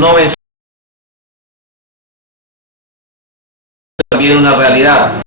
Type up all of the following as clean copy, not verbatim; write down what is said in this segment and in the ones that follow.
no ves también una realidad.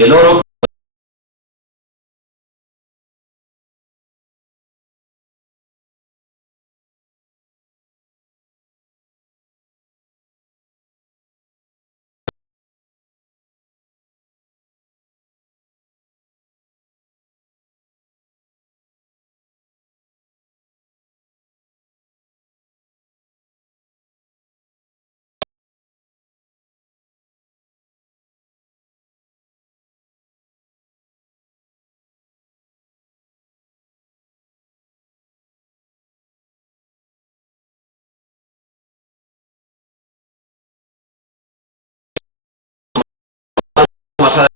El oro más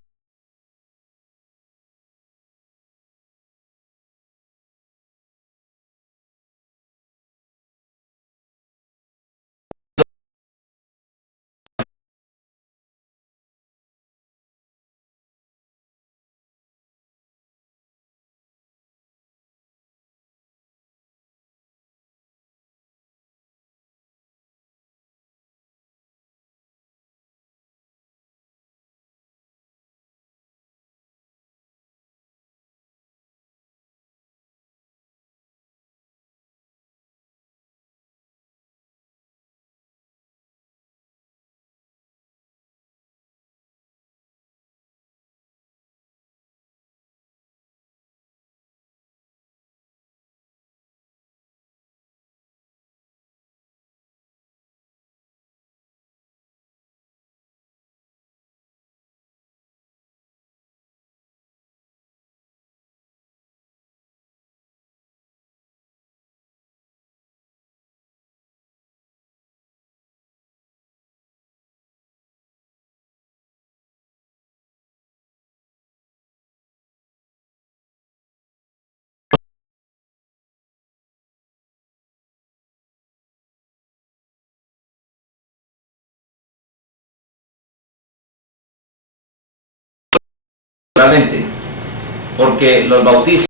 realmente, porque los bautistas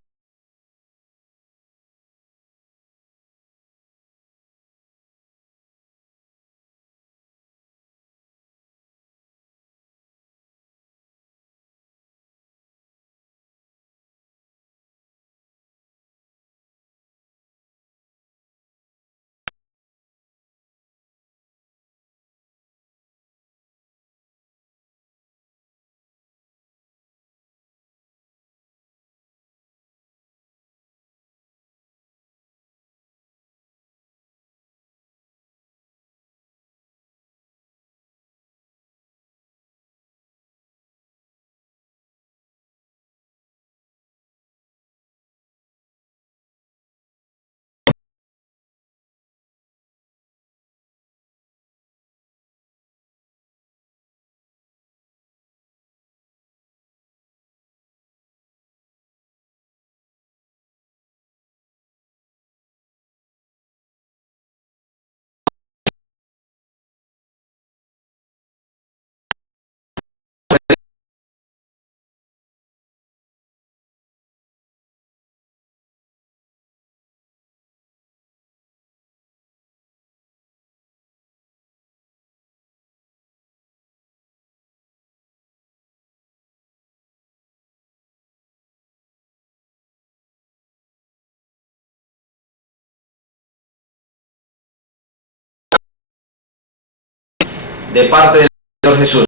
de parte del Señor Jesús.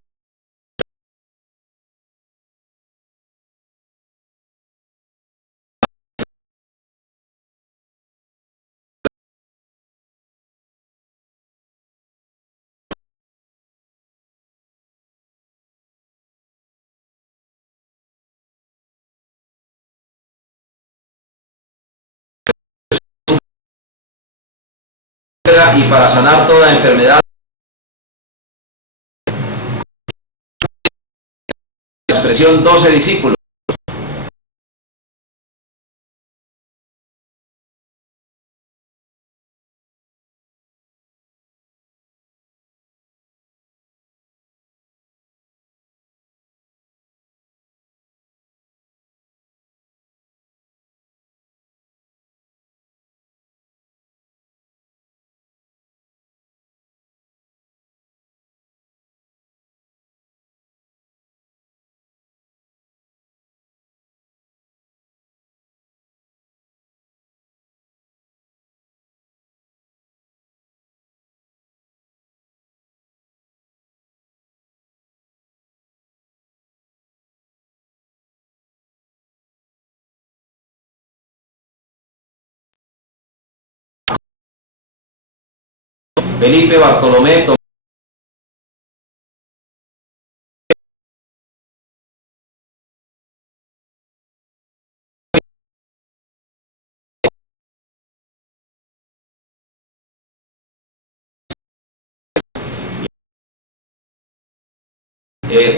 y para sanar toda enfermedad. Expresión 12 discípulos. Felipe, Bartolomé, Tomás,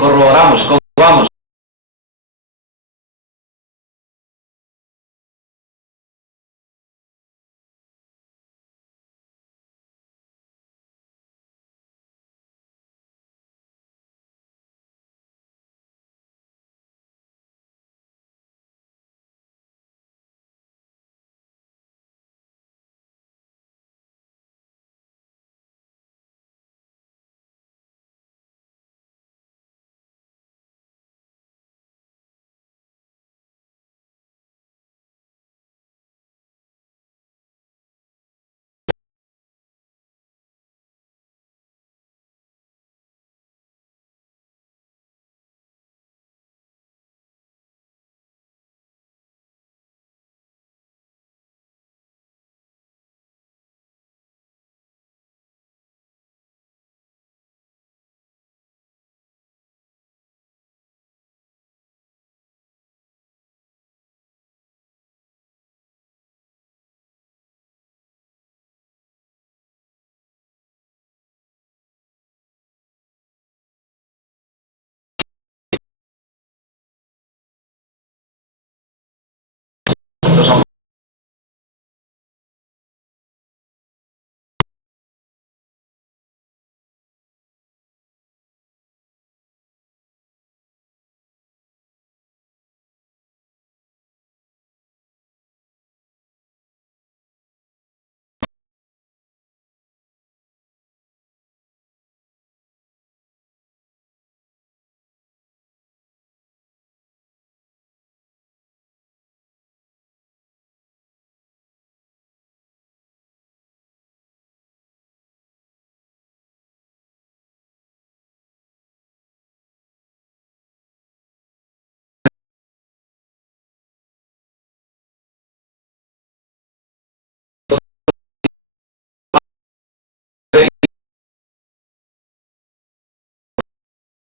corroboramos, comprobamos. Los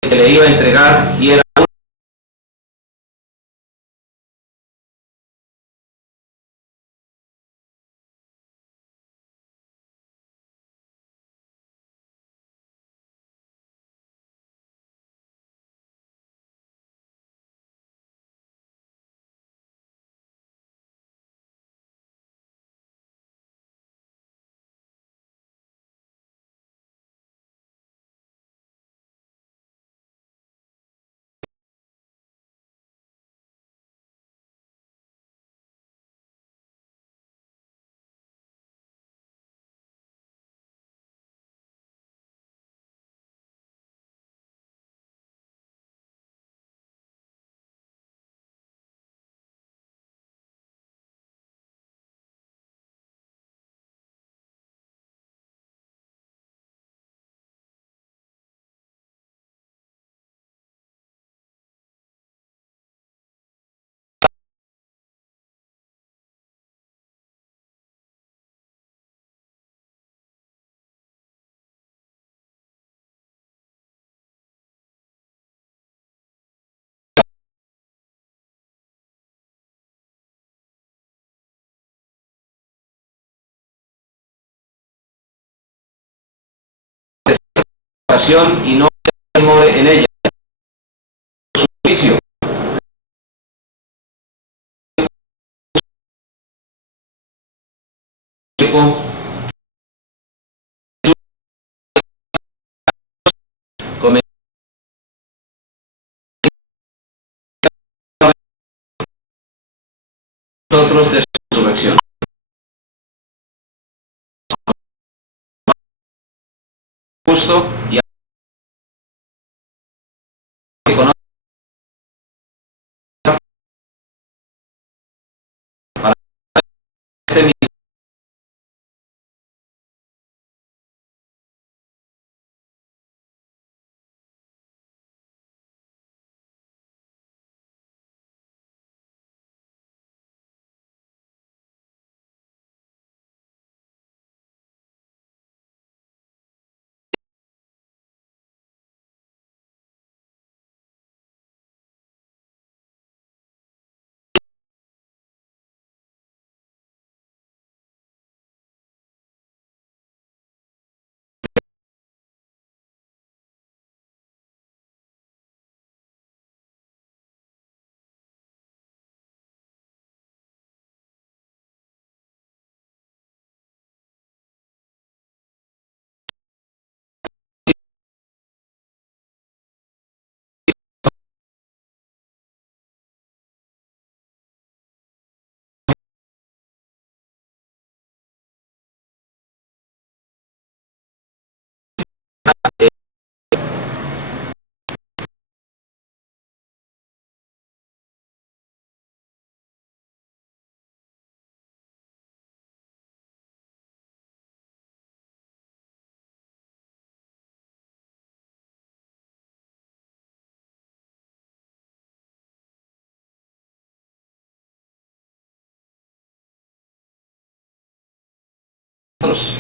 que le iba a entregar y era oración y no more en ella. Su juicio. Nosotros de su resurrección. Justo y que conoce para este mismo nosotros.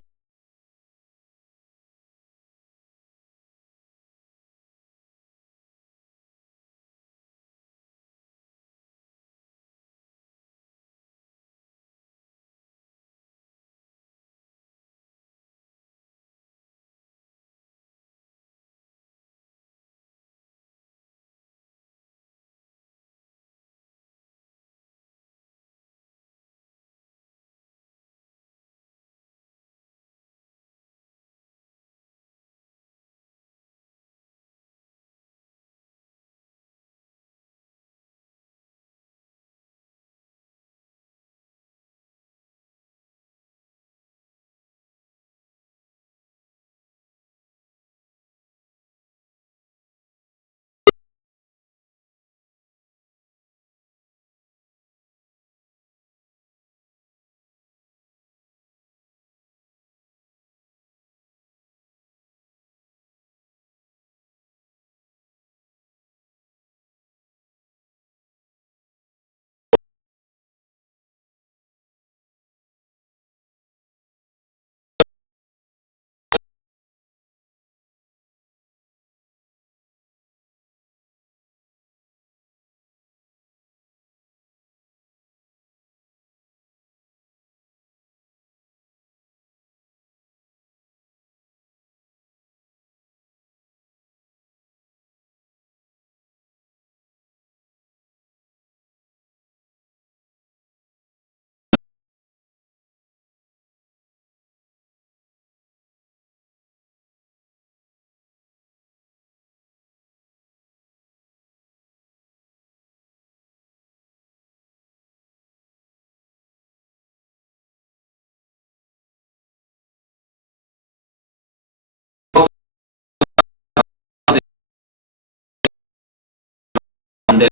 De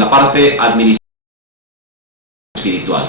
la parte administrativa espiritual.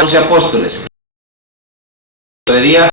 Los apóstoles debería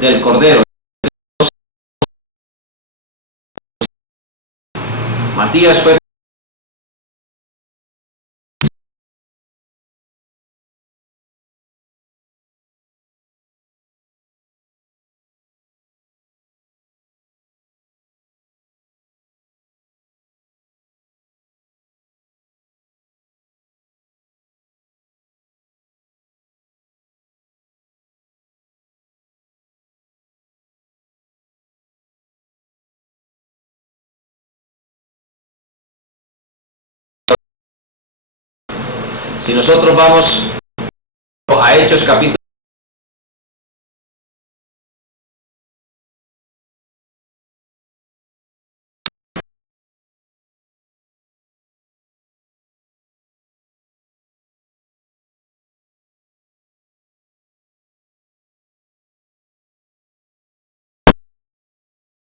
del Cordero. Matías fue si nosotros vamos a Hechos capítulo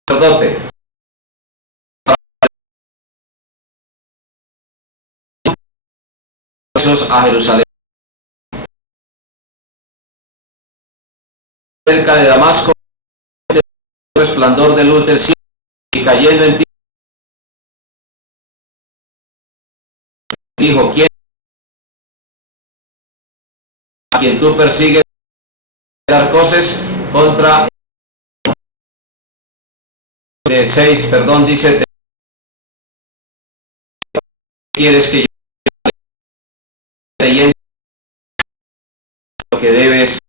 sacerdote a Jerusalén, cerca de Damasco, el resplandor de luz del cielo, y cayendo en ti, dijo: ¿Quién a quien tú persigues dar cosas contra de 6, perdón, dice: ¿quieres que yo te llene lo que debes?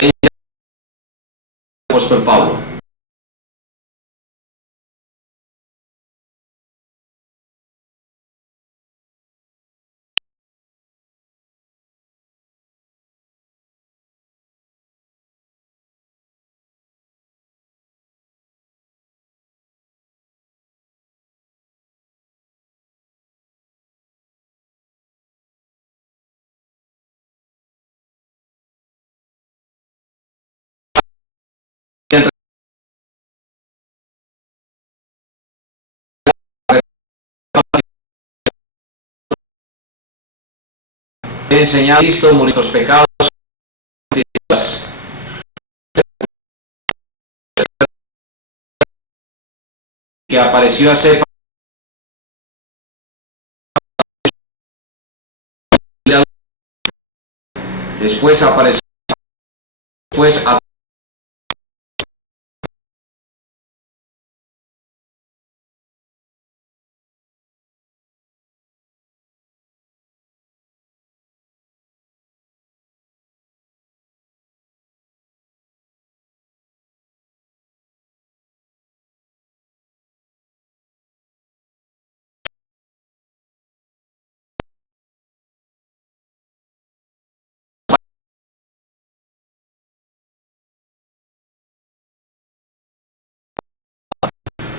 El apóstol Pablo. Enseñar a Cristo murió nuestros pecados, que apareció a Cefa, después apareció a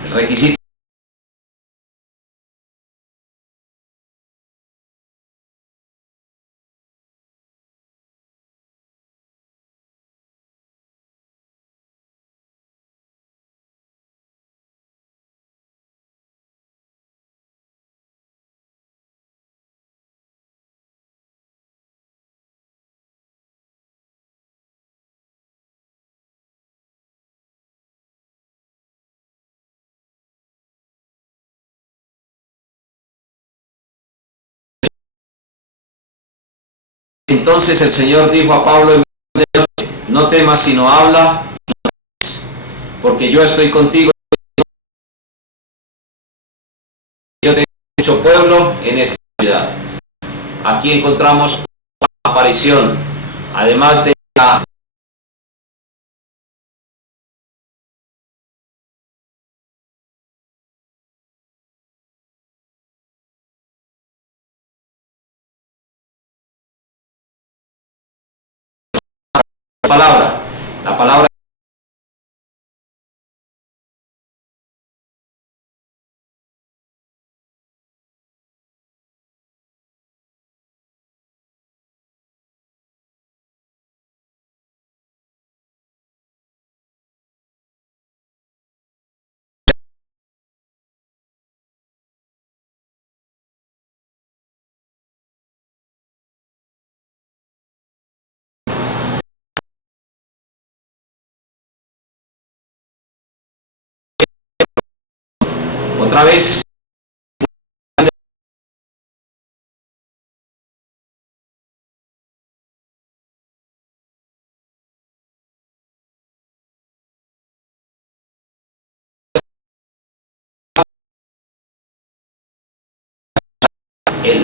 el requisito entonces el Señor dijo a Pablo en de noche: no temas, sino habla, porque yo estoy contigo. Yo tengo mucho pueblo en esta ciudad. Aquí encontramos una aparición, además de la palabra. La palabra Otra vez,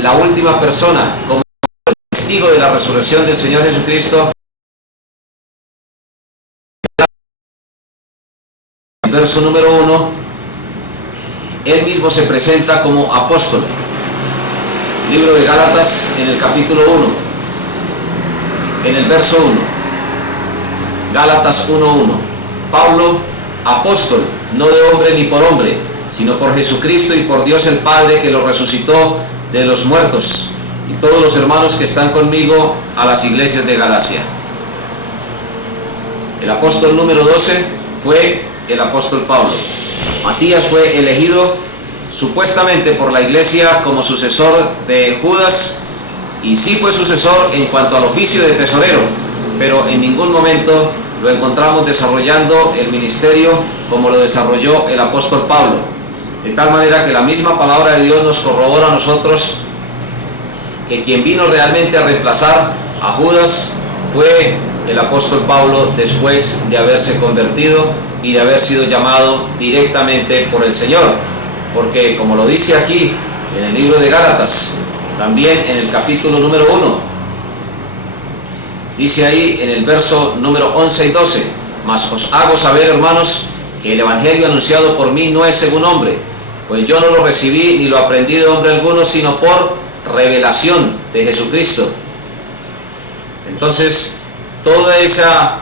la última persona como testigo de la resurrección del Señor Jesucristo. El verso número 1, él mismo se presenta como apóstol. Libro de Gálatas, en el capítulo 1, en el verso 1, Gálatas 1:1, Pablo, apóstol, no de hombre ni por hombre, sino por Jesucristo y por Dios el Padre, que lo resucitó de los muertos, y todos los hermanos que están conmigo a las iglesias de Galacia. El apóstol número 12 fue el apóstol Pablo. Matías fue elegido supuestamente por la iglesia como sucesor de Judas, y sí fue sucesor en cuanto al oficio de tesorero, pero en ningún momento lo encontramos desarrollando el ministerio como lo desarrolló el apóstol Pablo, de tal manera que la misma palabra de Dios nos corrobora a nosotros que quien vino realmente a reemplazar a Judas fue el apóstol Pablo, después de haberse convertido y de haber sido llamado directamente por el Señor, porque como lo dice aquí en el libro de Gálatas, también en el capítulo número 1, dice ahí en el verso número 11 y 12, mas os hago saber, hermanos, que el evangelio anunciado por mí no es según hombre, pues yo no lo recibí ni lo aprendí de hombre alguno, sino por revelación de Jesucristo. Entonces, toda esa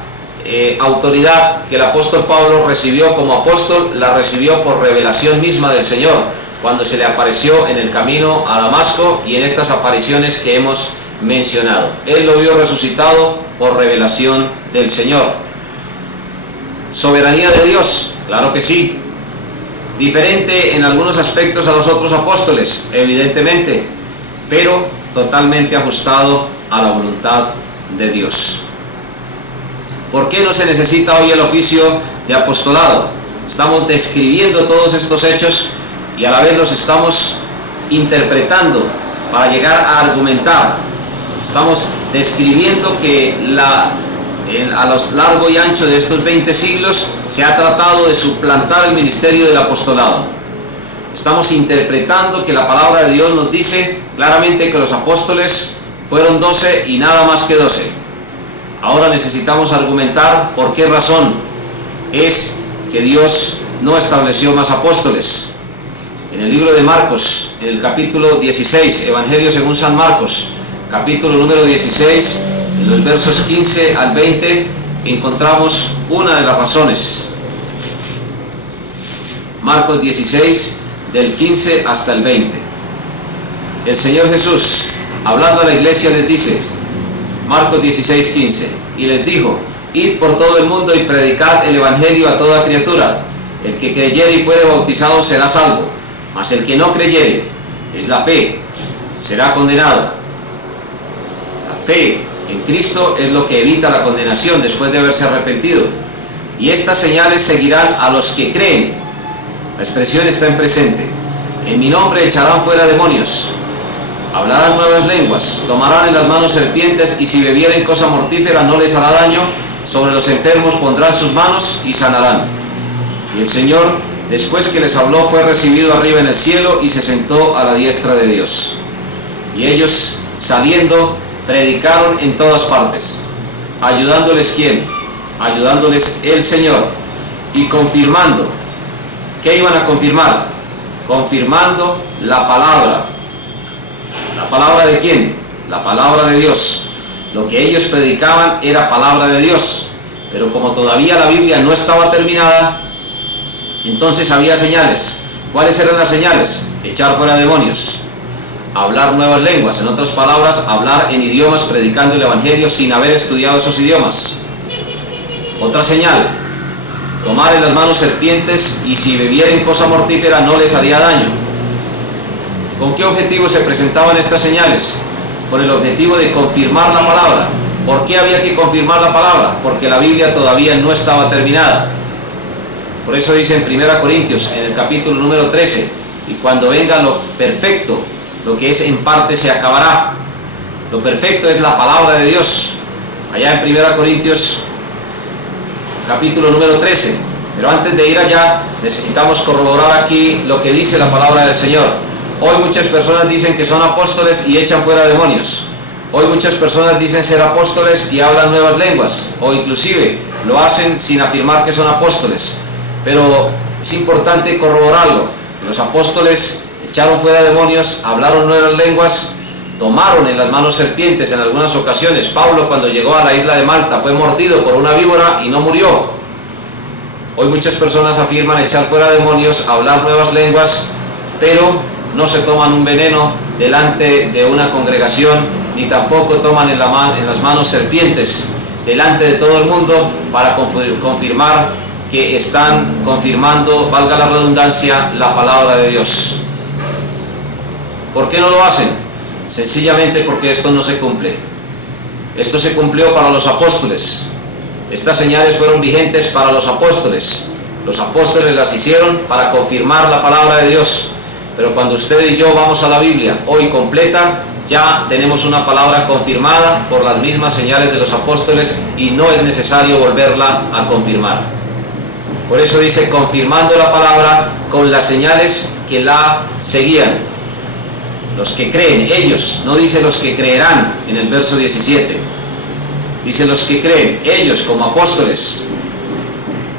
autoridad que el apóstol Pablo recibió como apóstol, la recibió por revelación misma del Señor, cuando se le apareció en el camino a Damasco y en estas apariciones que hemos mencionado. Él lo vio resucitado por revelación del Señor. Soberanía de Dios, claro que sí. Diferente en algunos aspectos a los otros apóstoles, evidentemente, pero totalmente ajustado a la voluntad de Dios. ¿Por qué no se necesita hoy el oficio de apostolado? Estamos describiendo todos estos hechos y a la vez los estamos interpretando para llegar a argumentar. Estamos describiendo que a lo largo y ancho de estos 20 siglos se ha tratado de suplantar el ministerio del apostolado. Estamos interpretando que la palabra de Dios nos dice claramente que los apóstoles fueron 12 y nada más que 12. Ahora necesitamos argumentar por qué razón es que Dios no estableció más apóstoles. En el libro de Marcos, en el capítulo 16, Evangelio según San Marcos, capítulo número 16, en los versos 15 al 20, encontramos una de las razones. Marcos 16, del 15 hasta el 20. El Señor Jesús, hablando a la iglesia, les dice, Marcos 16, 15, y les dijo, id por todo el mundo y predicad el Evangelio a toda criatura. El que creyere y fuere bautizado será salvo, mas el que no creyere, es la fe, será condenado. La fe en Cristo es lo que evita la condenación después de haberse arrepentido. Y estas señales seguirán a los que creen. La expresión está en presente. En mi nombre echarán fuera demonios, hablarán nuevas lenguas, tomarán en las manos serpientes, y si bebieren cosa mortífera no les hará daño, sobre los enfermos pondrán sus manos y sanarán. Y el Señor, después que les habló, fue recibido arriba en el cielo y se sentó a la diestra de Dios. Y ellos, saliendo, predicaron en todas partes. ¿Ayudándoles quién? Ayudándoles el Señor, y confirmando. ¿Qué iban a confirmar? Confirmando la palabra. ¿La palabra de quién? La palabra de Dios. Lo que ellos predicaban era palabra de Dios, pero como todavía la Biblia no estaba terminada, entonces había señales. ¿Cuáles eran las señales? Echar fuera demonios, hablar nuevas lenguas, en otras palabras, hablar en idiomas predicando el Evangelio sin haber estudiado esos idiomas. Otra señal, tomar en las manos serpientes, y si bebieren cosa mortífera no les haría daño. ¿Con qué objetivo se presentaban estas señales? Con el objetivo de confirmar la palabra. ¿Por qué había que confirmar la palabra? Porque la Biblia todavía no estaba terminada. Por eso dice en 1 Corintios, en el capítulo número 13, y cuando venga lo perfecto, lo que es en parte se acabará. Lo perfecto es la palabra de Dios. Allá en 1 Corintios, capítulo número 13. Pero antes de ir allá, necesitamos corroborar aquí lo que dice la palabra del Señor. Hoy muchas personas dicen que son apóstoles y echan fuera demonios. Hoy muchas personas dicen ser apóstoles y hablan nuevas lenguas, o inclusive lo hacen sin afirmar que son apóstoles. Pero es importante corroborarlo. Los apóstoles echaron fuera demonios, hablaron nuevas lenguas, tomaron en las manos serpientes en algunas ocasiones. Pablo, cuando llegó a la isla de Malta, fue mordido por una víbora y no murió. Hoy muchas personas afirman echar fuera demonios, hablar nuevas lenguas, pero no se toman un veneno delante de una congregación, ni tampoco toman en las manos serpientes delante de todo el mundo para confirmar que están confirmando, valga la redundancia, la palabra de Dios. ¿Por qué no lo hacen? Sencillamente porque esto no se cumple. Esto se cumplió para los apóstoles. Estas señales fueron vigentes para los apóstoles. Los apóstoles las hicieron para confirmar la palabra de Dios. Pero cuando usted y yo vamos a la Biblia, hoy completa, ya tenemos una palabra confirmada por las mismas señales de los apóstoles y no es necesario volverla a confirmar. Por eso dice, confirmando la palabra con las señales que la seguían. Los que creen, ellos, no dice los que creerán en el verso 17. Dice los que creen, ellos como apóstoles.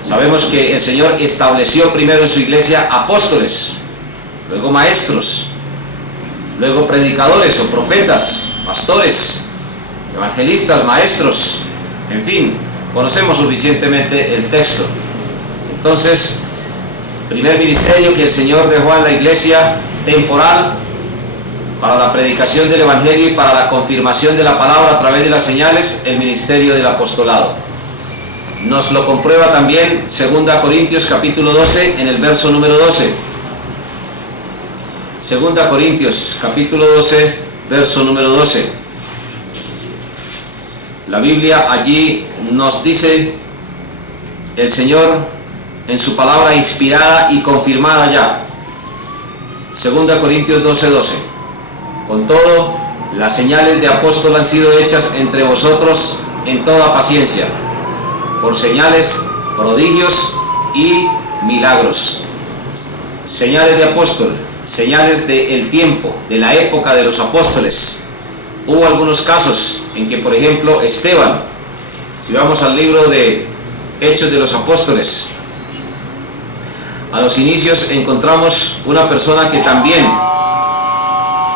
Sabemos que el Señor estableció primero en su iglesia apóstoles, luego maestros, luego predicadores o profetas, pastores, evangelistas, maestros, en fin, conocemos suficientemente el texto. Entonces, primer ministerio que el Señor dejó en la iglesia temporal para la predicación del evangelio y para la confirmación de la palabra a través de las señales, el ministerio del apostolado. Nos lo comprueba también 2 Corintios capítulo 12 en el verso número 12. 2 Corintios capítulo 12, verso número 12. La Biblia allí nos dice el Señor en su palabra inspirada y confirmada ya. 2 Corintios 12, 12. Con todo, las señales de apóstol han sido hechas entre vosotros en toda paciencia, por señales, prodigios y milagros. Señales de apóstol, señales del tiempo, de la época de los apóstoles. Hubo algunos casos en que, por ejemplo, Esteban, si vamos al libro de Hechos de los Apóstoles, a los inicios encontramos una persona que también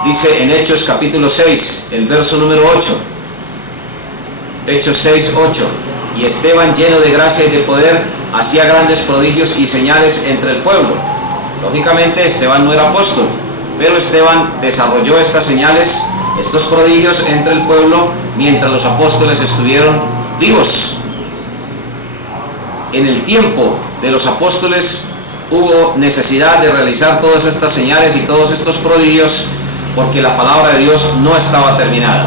dice en Hechos capítulo 6, el verso número 8, Hechos 6, 8, y Esteban, lleno de gracia y de poder, hacía grandes prodigios y señales entre el pueblo. Lógicamente Esteban no era apóstol, pero Esteban desarrolló estas señales, estos prodigios entre el pueblo mientras los apóstoles estuvieron vivos. En el tiempo de los apóstoles hubo necesidad de realizar todas estas señales y todos estos prodigios porque la palabra de Dios no estaba terminada.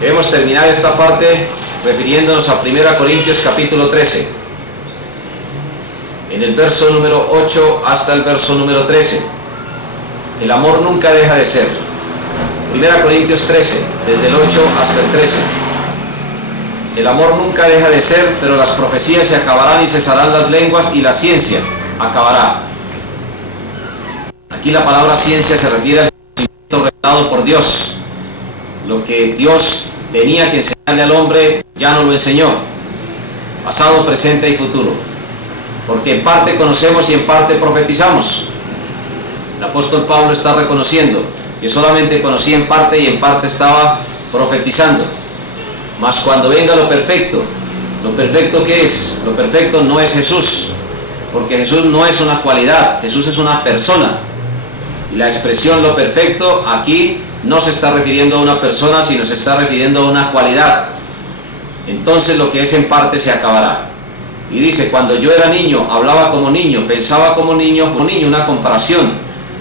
Debemos terminar esta parte refiriéndonos a 1 Corintios capítulo 13, en el verso número 8 hasta el verso número 13. El amor nunca deja de ser. 1 Corintios 13, desde el 8 hasta el 13. El amor nunca deja de ser, pero las profecías se acabarán y cesarán las lenguas y la ciencia acabará. Aquí la palabra ciencia se refiere al conocimiento revelado por Dios. Lo que Dios tenía que enseñarle al hombre ya no lo enseñó. Pasado, presente y futuro. Porque en parte conocemos y en parte profetizamos. El apóstol Pablo está reconociendo que solamente conocía en parte y en parte estaba profetizando. Mas cuando venga lo perfecto ¿qué es? Lo perfecto no es Jesús, porque Jesús no es una cualidad, Jesús es una persona. Y la expresión lo perfecto aquí no se está refiriendo a una persona, sino se está refiriendo a una cualidad. Entonces lo que es en parte se acabará. Y dice, cuando yo era niño, hablaba como niño, pensaba como niño, una comparación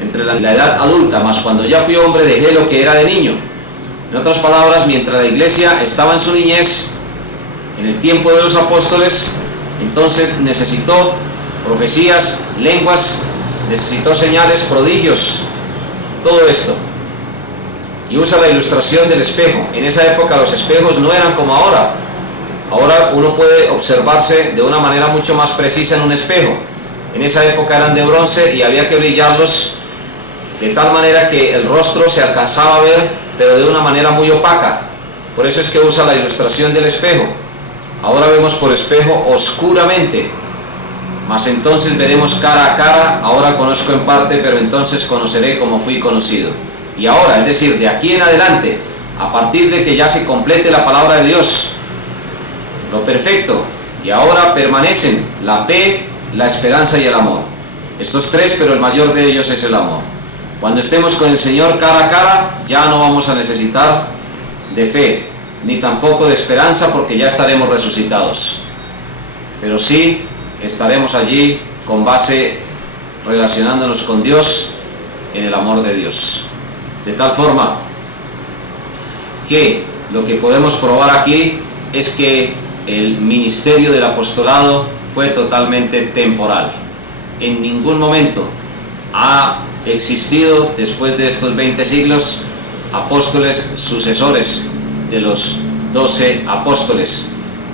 entre la edad adulta, mas cuando ya fui hombre dejé lo que era de niño. En otras palabras, mientras la iglesia estaba en su niñez, en el tiempo de los apóstoles, Entonces necesitó profecías, lenguas, necesitó señales, prodigios, todo esto. Y usa la ilustración del espejo. En esa época los espejos no eran como ahora. Ahora uno puede observarse de una manera mucho más precisa en un espejo. En esa época eran de bronce y había que brillarlos de tal manera que el rostro se alcanzaba a ver, pero de una manera muy opaca. Por eso es que usa la ilustración del espejo. Ahora vemos por espejo oscuramente, mas entonces veremos cara a cara. Ahora conozco en parte, pero entonces conoceré como fui conocido. Y ahora, es decir, de aquí en adelante, a partir de que ya se complete la palabra de Dios, lo perfecto, y ahora permanecen la fe, la esperanza y el amor. Estos tres, pero el mayor de ellos es el amor. Cuando estemos con el Señor cara a cara, ya no vamos a necesitar de fe, ni tampoco de esperanza, porque ya estaremos resucitados. Pero sí estaremos allí con base relacionándonos con Dios en el amor de Dios. De tal forma que lo que podemos probar aquí es que el ministerio del apostolado fue totalmente temporal. En ningún momento ha existido después de estos 20 siglos apóstoles sucesores de los 12 apóstoles,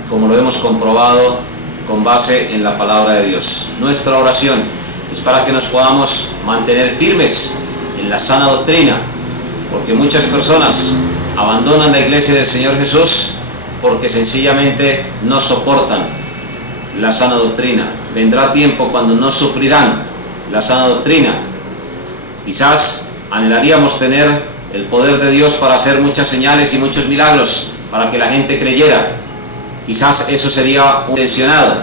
como lo hemos comprobado con base en la palabra de Dios. Nuestra oración es para que nos podamos mantener firmes en la sana doctrina, porque muchas personas abandonan la iglesia del Señor Jesús porque sencillamente no soportan la sana doctrina. Vendrá tiempo cuando no sufrirán la sana doctrina. Quizás anhelaríamos tener el poder de Dios para hacer muchas señales y muchos milagros para que la gente creyera. Quizás eso sería intencionado.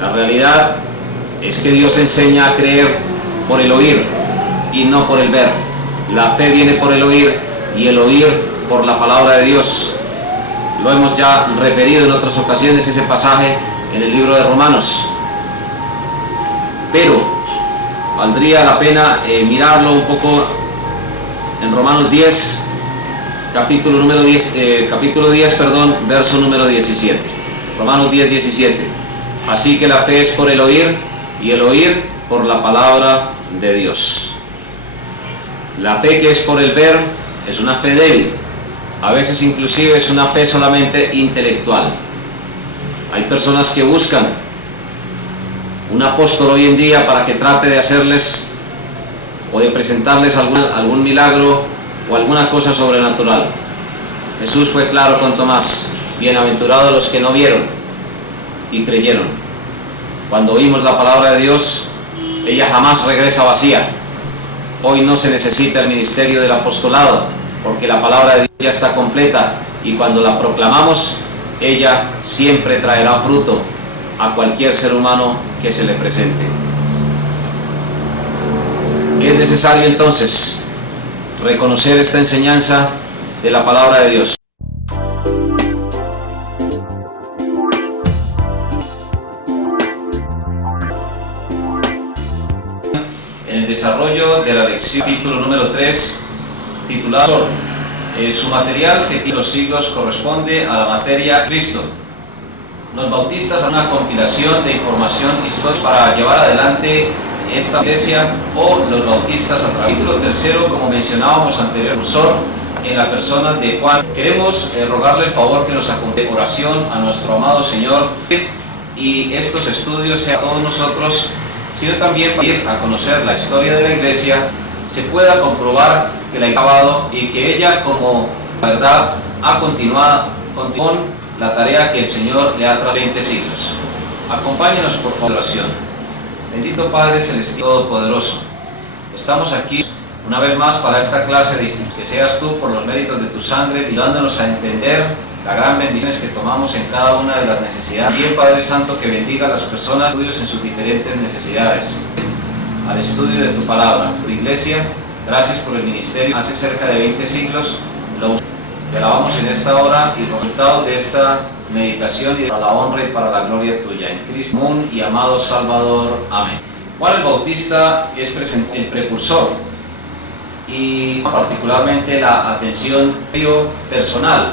La realidad es que Dios enseña a creer por el oír y no por el ver. La fe viene por el oír y el oír por la palabra de Dios. Lo hemos ya referido en otras ocasiones, ese pasaje en el libro de Romanos. Pero valdría la pena mirarlo un poco en Romanos 10, capítulo 10, verso número 17. Romanos 10, 17. Así que la fe es por el oír y el oír por la palabra de Dios. La fe que es por el ver es una fe débil. A veces inclusive es una fe solamente intelectual. Hay personas que buscan un apóstol hoy en día para que trate de hacerles o de presentarles algún milagro o alguna cosa sobrenatural. Jesús fue claro con Tomás: bienaventurados los que no vieron y creyeron. Cuando oímos la palabra de Dios, ella jamás regresa vacía. Hoy no se necesita el ministerio del apostolado, porque la palabra de Dios ya está completa, y cuando la proclamamos, ella siempre traerá fruto a cualquier ser humano que se le presente. Es necesario entonces reconocer esta enseñanza de la palabra de Dios. En el desarrollo de la lección, capítulo número 3, titulado su material que tiene los siglos corresponde a la materia Cristo. Los bautistas hacen una compilación de información histórica para llevar adelante esta iglesia, o los bautistas a través. Capítulo 3, como mencionábamos anteriormente, en la persona de Juan. Queremos rogarle el favor que nos acompañe en oración a nuestro amado Señor, y estos estudios sean a todos nosotros, sino también para ir a conocer la historia de la iglesia, se pueda comprobar que la ha acabado y que ella, como verdad, ha continuado con la tarea que el Señor le ha trazado 20 siglos. Acompáñenos por favor en oración. Bendito Padre Celestial Todopoderoso, estamos aquí una vez más para esta clase de instituto. Que seas tú, por los méritos de tu sangre, ayudándonos a entender las gran bendiciones que tomamos en cada una de las necesidades. Bien, Padre Santo, que bendiga a las personas, estudios en sus diferentes necesidades, al estudio de tu palabra. Tu iglesia, gracias por el ministerio. Hace cerca de 20 siglos te alabamos en esta hora, y resultado de esta meditación, y para la honra y para la gloria tuya, en Cristo, común y amado Salvador. Amén. Juan el Bautista es el precursor, y particularmente la atención personal